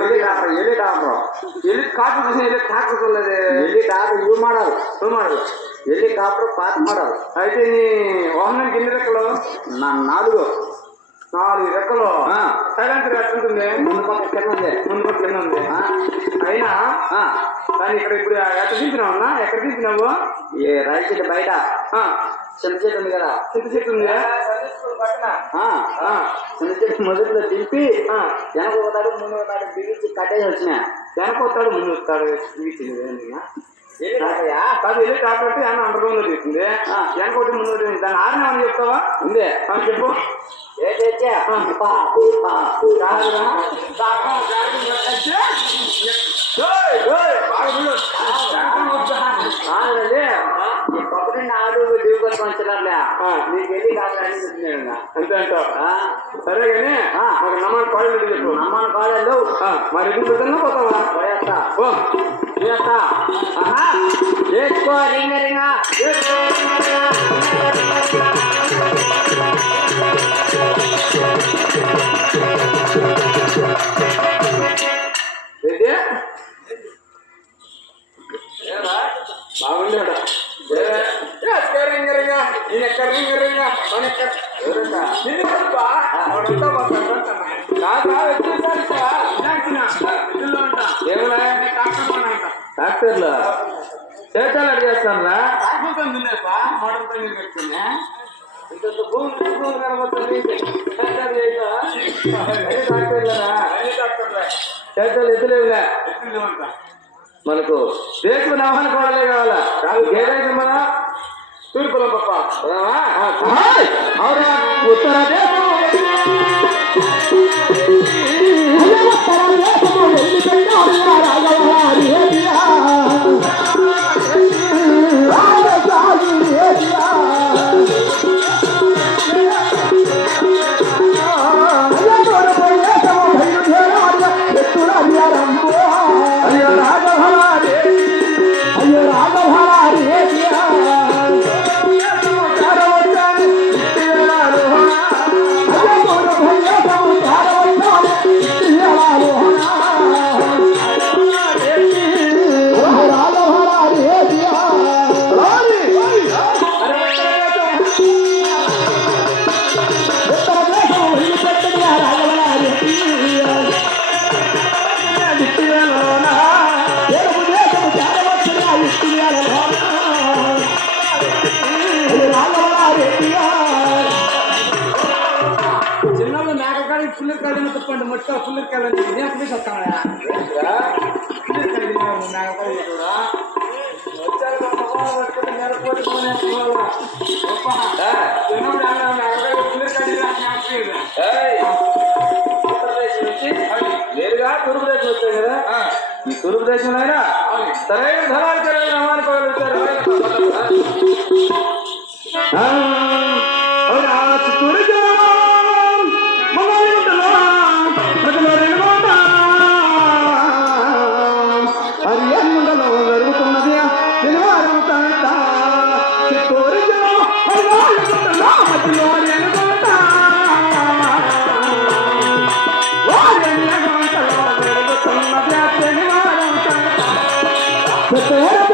ಎಲ್ಲಿ ಡಾಕ್ಟರ್ ಎಲ್ಲಿ ಡಾಕ್ಟರ್ ಎಲ್ಲಿ ಕಾಟು ಎಲ್ಲಿ ಕಾಕ್ತದಲ್ಲದೆ ಎಲ್ಲಿ ಡಾಕ್ಟರ್ ಇವು ಮಾಡಲ್ಲ ಇವು ಮಾಡಲ್ಲ ಎಲ್ಲಿ ಡಾಕ್ಟರ್ ಪಾತ್ ಮಾಡಲ್ಲ ಐತೆ ನೀ ವಾಹನ ಗಿಂದಿರಕ್ಕಲ್ಲ ನಾನು ನಾಲ್ಕು నాలుగు రెక్కలు. సైలెంట్ ఎట్లుంటుంది ముందు పక్క కింద ఉంది ముందు పక్క కింద ఉంది అయినా కానీ ఇక్కడ ఇప్పుడు ఎక్కడ దింపినావు అన్న? ఎక్కడ దింపినావు ఈ రైతు చెట్టు బయట. చిన్న చెట్టు ఉంది కదా. చింత చెట్టు ఉంది. చిన్న చెట్టు మొదట్లో దింపి. వెనక పోతాడు ముందు పోతాడు బిగించి కట్టేసి వచ్చిన. వెనక వస్తాడు. ముందు వస్తాడు తాతయ్య, కాదు వెళ్ళి అంటే అన్న అండర్గ్రౌండ్లో తీస్తుంది ఆ. వెనక ఒకటి ముందు దాని ఆరిన అని చెప్తావా? ఉంది. ఆ, చెప్పు. ఏ పక్కన ఆడు దిగుకొచ్చి ఆ. నీకు వెళ్ళి చెప్తున్నాడు అంతే అంటావు సరే కానీ ఆ. మాకు నమ్మకం కాళ్ళు చెప్పు? నమ్మని కాలేదు ఆ, మరి పోతావా? పోయేస్తా. పోయేస్తా. రింగ రింగ. డాక్టర్లు. చేతాలు అడిగి ఇంత కనబడుతుంది చేతాలు ఎత్తులేవులే. మనకు దేశం నవహన కోడలే కావాలా ఏదైతే మన? తూర్పులం పప్ప అవునా ఉత్తర పోనే పోవాలా. గొప్ప. చిన్నప్పుడు ఆయన మేకకాడి పుల్లి కాడిని నాకు ఏయ్, ఉత్తరప్రదేశ్ నుంచి నేరుగా తూర్పు దేశం వచ్చాయి కదా ఈ తూర్పు దేశంలో అయినా సరైన ధనాలు సరైన నమ్మానుకోవాలి వచ్చారు అవునా చిత్తూరుగా Bye.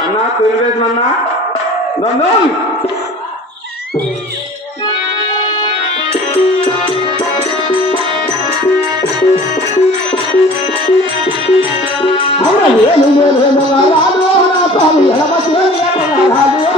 ಅಣ್ಣ ತಿರ್ಬೇಕು ನನ್ನ ನಂದು ಅವರ ಏನು ಏನು ರಾಜು ರಾಜು ಎಡಮತ್ತೆ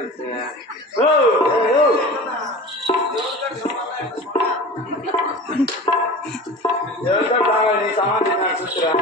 ఎవరితో బాగా నీ సమాధానం చూసిరా?